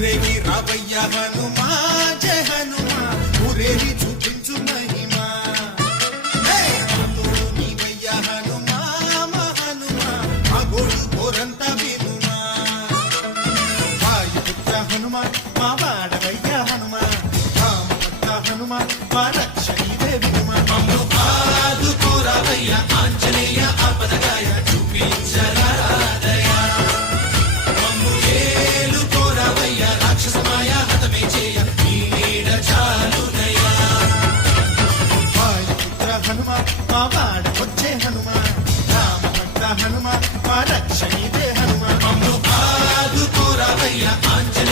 ఊరేగి రావయ్య హనుమా జయ హనుమా ఊరేగి చూపించు మహిమా తోడు నీవయ్య హనుమా మా హనుమా మా గోడు కోరంత వినుమా వాయుపుత్ర హనుమా మా వాడవయ్య హనుమా రామభక్త హనుమా మా రక్షణీదే వినుమా మమ్ము ఆదుకోరావయ్య ఆంజనేయ ఆపదగాయ చూపించరాదయ మమ్ము ఏలుకోరావయ్య రాక్షసమాయ హతమే చేయ నీ నీడ చాలునయ్యా వాయుపుత్ర హనుమా మా వాడవచ్చే హనుమా రామభక్త హనుమా మా రక్షణీదే హనుమా మమ్ము ఆదుకోరావయ్య ఆంజనేయ